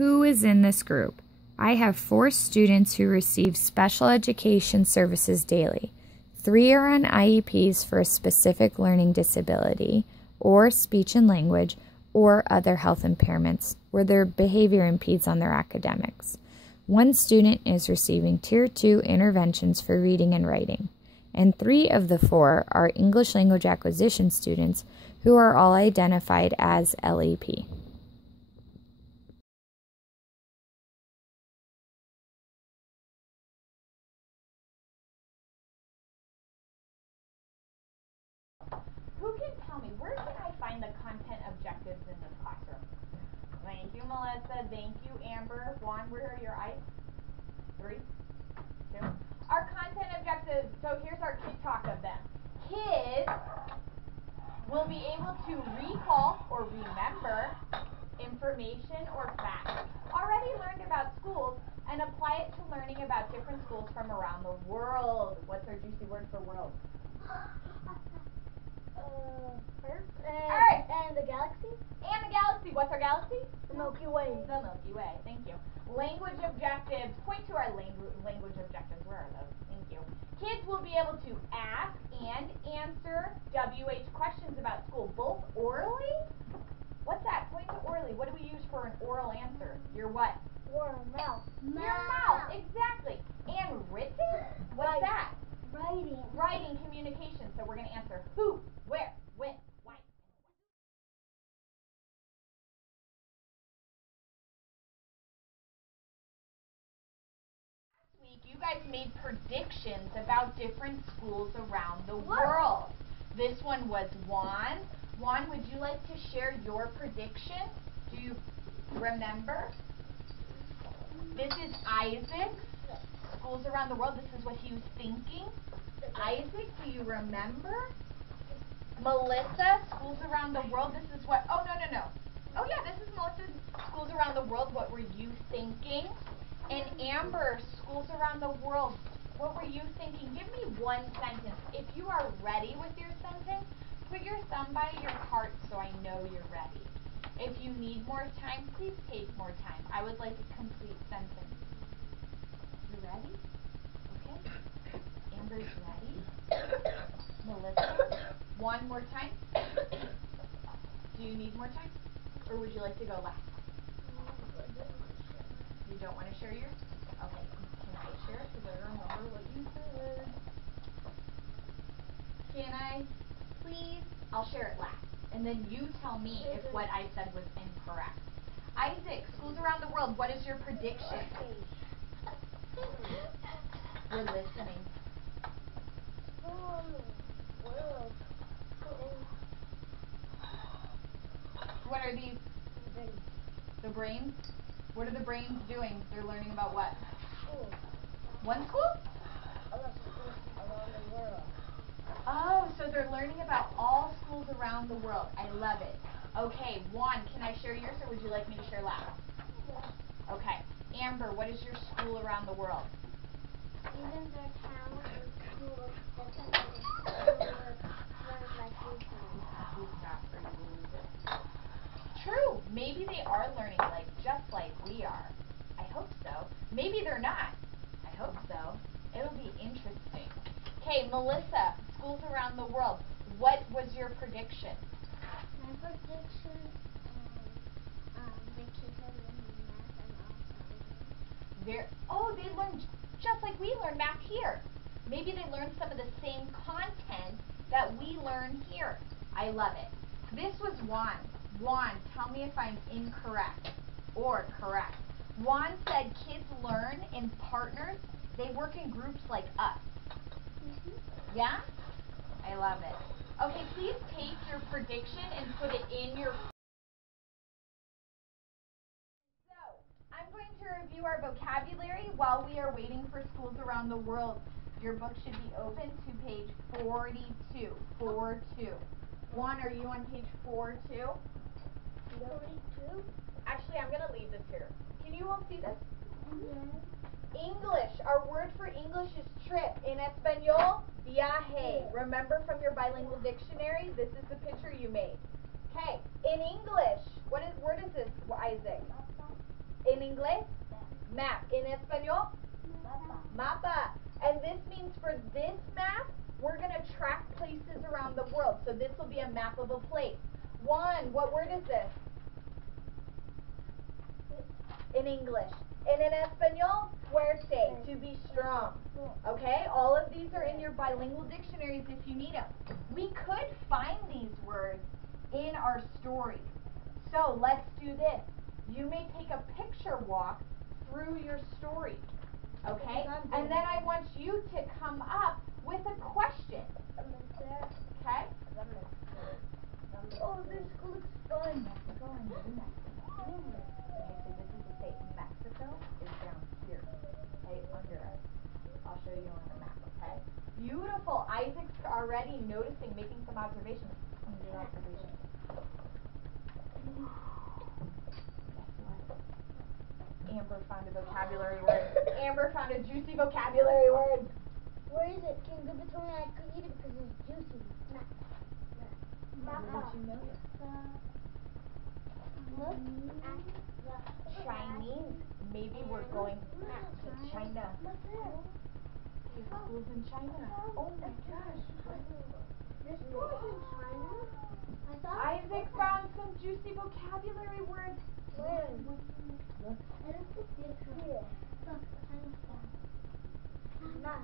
Who is in this group? I have 4 students who receive special education services daily. 3 are on IEPs for a specific learning disability or speech and language or other health impairments where their behavior impedes on their academics. 1 student is receiving Tier 2 interventions for reading and writing, and 3 of the 4 are English language acquisition students who are all identified as LEP. Who can tell me, where can I find the content objectives in this classroom? Thank you, Melissa. Thank you, Amber. Juan, where are your eyes? 3, 2. Our content objectives, so here's our kid talk of them. Kids will be able to recall or remember information or facts already learned about schools and apply it to learning about different schools from around the world. What's our juicy word for world? Earth and the galaxy. And the galaxy. What's our galaxy? The Milky Way. The Milky Way. Thank you. Language objectives. Point to our language objectives. Where are those? Thank you. Kids will be able to ask and answer WH questions about school, both orally. What's that? Point to orally. What do we use for an oral answer? Your what? Oral mouth. Your mouth. Exactly. And written? What's that? Writing. Writing communication. So we're going to answer who, where, when, why. Last week, you guys made predictions about different schools around the world. This one was Juan. Juan, would you like to share your prediction? Do you remember? This is Isaac. Schools around the world. This is what he was thinking. Isaac, do you remember? Melissa, schools around the world. This is what, oh, no. Oh, yeah, this is Melissa's schools around the world. What were you thinking? And Amber, schools around the world. What were you thinking? Give me one sentence. If you are ready with your sentence, put your thumb by your heart so I know you're ready. If you need more time, please take more time. I would like a complete sentence. You ready? Okay. Amber's ready. Melissa, one more time. Do you need more time? Or would you like to go last? You don't want to share yours? Okay. Can I share it? Because I remember what you said. Can I? Please? I'll share it last. And then you tell me if what I said was incorrect. Isaac, schools around the world, what is your prediction? We're listening. What are these? The brains? What are the brains doing? They're learning about what? School. One school? Other schools around the world. Oh, so they're learning about all schools around the world. I love it. Okay, Juan, can I share yours or would you like me to share last? Okay. Amber, what is your school around the world? Even their town and school, the technology learn like we can. Who's not for you to lose it? True. Maybe they are learning just like we are. I hope so. Maybe they're not. I hope so. It'll be interesting. Okay, Melissa, schools around the world. What was your prediction? My prediction, the kids are learning math and also They learn just like we learn math here. Maybe they learn some of the same content that we learn here. I love it. This was Juan. Juan, tell me if I'm incorrect or correct. Juan said kids learn in partners. They work in groups like us. Yeah? I love it. Okay, please take your prediction and put it in your... So, I'm going to review our vocabulary while we are waiting for schools around the world. Your book should be open to page 42. 42. Juan, are you on page 42? 42? Actually, I'm going to leave this here. Can you all see this? Yes. English. Our word for English is trip. En español, viaje. Remember from your bilingual dictionary? This is the picture you made. Okay. In English, what word is this, Isaac? In inglés? Map. En español? Mapa. And this means for this map, we're going to track places around the world. So this will be a map of a place. One, what word is this? In English. And in español, fuerte, to be strong. Okay, all of these are in your bilingual dictionaries if you need them. We could find these words in our story. So let's do this. You may take a picture walk through your story. Okay? And then I want you to come up with a question. Okay? Oh, this looks fun. Mexico, I know Mexico. Okay, so this is the state. Mexico is down here. Okay, under us. I'll show you on the map, okay? Beautiful. Isaac's already noticing, making some observations. Some good observations. Guess what? Amber found a vocabulary word. Amber found a juicy vocabulary word. Where is it? Can Google told me I could eat it because it's juicy. How did you know this? Look at the Chinese. Maybe we're going to China. What's there? Your school's in China. Oh my gosh. This school's in China? I thought Isaac found some juicy vocabulary words. Where? Look. I don't think this here. Look, China stuff. China.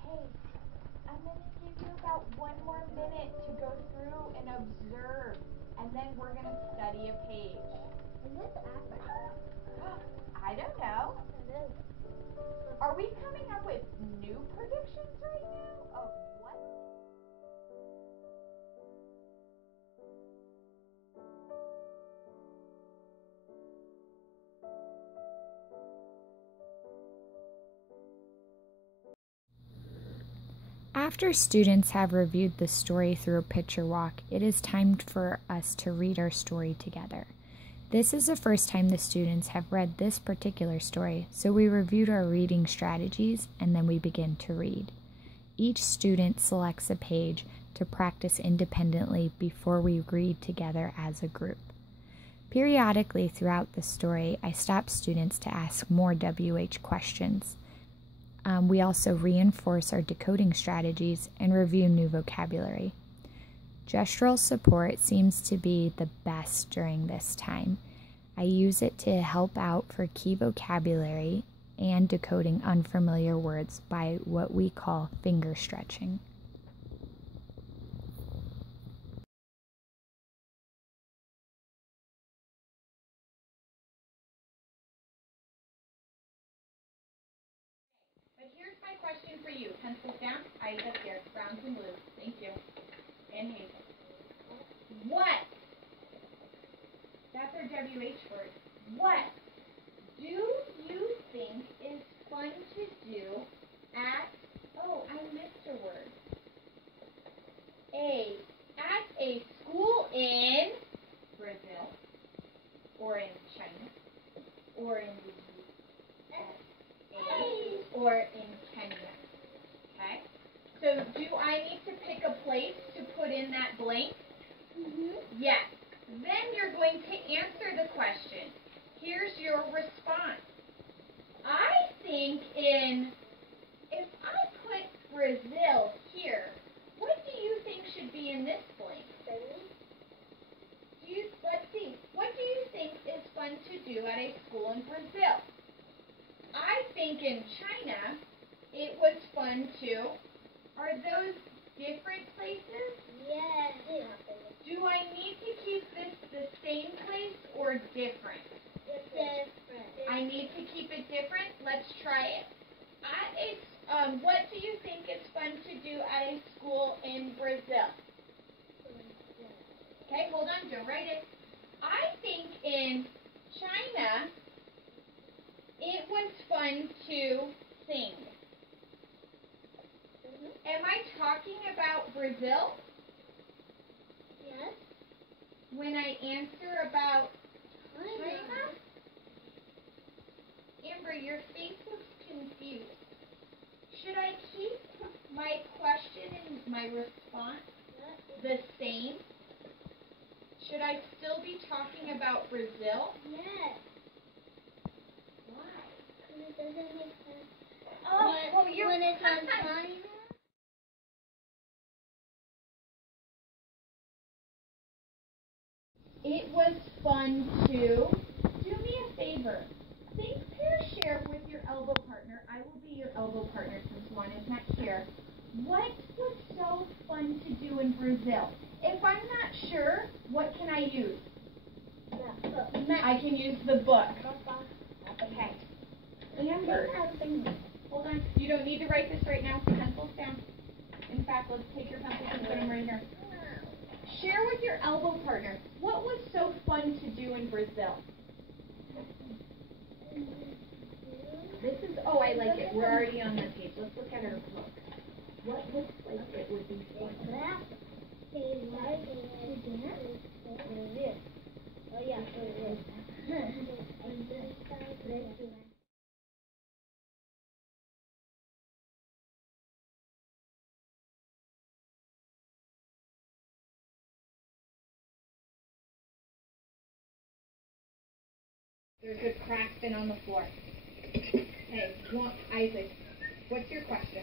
Okay. I'm going to give you about 1 more minute to go through and observe. And then we're going to study a page. Is this Africa? I don't know. It is. Are we coming up with new predictions right now of what? After students have reviewed the story through a picture walk, it is time for us to read our story together. This is the first time the students have read this particular story, so we reviewed our reading strategies and then we begin to read. Each student selects a page to practice independently before we read together as a group. Periodically throughout the story, I stop students to ask more WH questions. We also reinforce our decoding strategies and review new vocabulary. Gestural support seems to be the best during this time. I use it to help out for key vocabulary and decoding unfamiliar words by what we call finger stretching. But here's my question for you. Pencils down, eyes up here, browns and blues. Thank you. And Hazel. What? That's our WH word. What do you think is fun to do at, oh, I missed a word. At a school in Brazil, or in China, or in the USA, or in Kenya. Okay? So do I need to pick a place to put in that blank? Yes. Then you're going to answer the question. Here's your response. I think if I put Brazil here, what do you think should be in this blank? Let's see. What do you think is fun to do at a school in Brazil? I think in China, it was fun to. Are those different places? Yes. Do I need to keep this the same place or different? Different. I need to keep it different. Let's try it. What do you think is fun to do at a school in Brazil? Okay, hold on. Don't write it. I think in China, it was fun to sing. Am I talking about Brazil? Yes. When I answer about China? Amber, your face looks confused. Should I keep my question and my response the same? should I still be talking about Brazil? Yes. Why? Because it doesn't make sense. Oh, well, you're when it's on sometimes- time. It was fun to do me a favor. Think, pair, share with your elbow partner. I will be your elbow partner since one is not here. What was so fun to do in Brazil? If I'm not sure, what can I use? I can use the book. Okay. Amber, hold on. You don't need to write this right now. Pencils down. In fact, let's take your pencils and put them right here. Share with your elbow partner. What was so fun to do in Brazil? This is, oh, I like it. We're already on the page. Let's look at our book. What looks like it would be fun? Oh, yeah. There's a crack bin on the floor. Hey, Isaac, what's your question?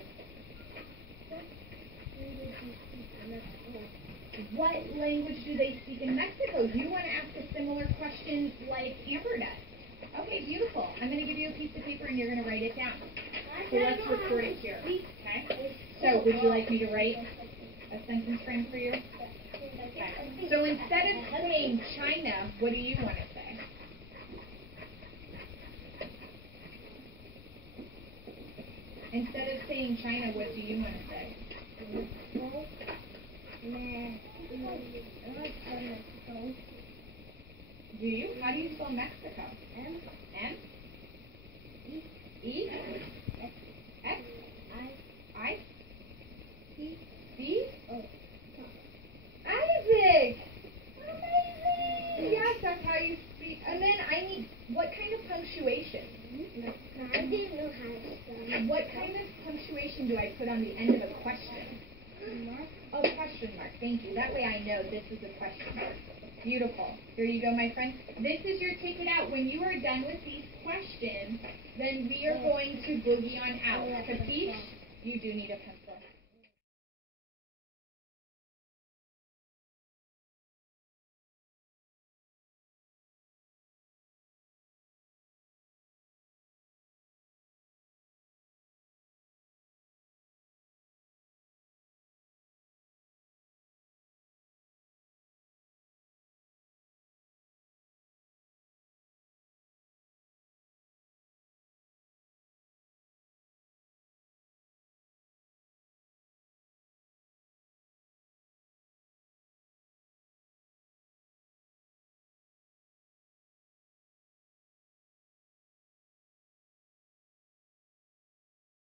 What language do they speak in Mexico? Do you want to ask a similar question like Amber does? Okay, beautiful. I'm going to give you a piece of paper and you're going to write it down. So let's record it here. Okay? So would you like me to write a sentence frame for you? Okay. So instead of saying China, what do you want to say? Instead of saying China, what do you want to say? Do you? How do you spell Mexico? M? E? X? I? C? Isaac! Amazing! Yes, that's how you speak. And then I need, what kind of punctuation? I didn't know how to spell. What kind of punctuation do I put on the end of a question? Oh, question mark. Thank you. That way I know this is a question mark. Beautiful. Here you go, my friend. This is your ticket out. When you are done with these questions, then we are going to boogie on out. Capiche? You do need a pencil.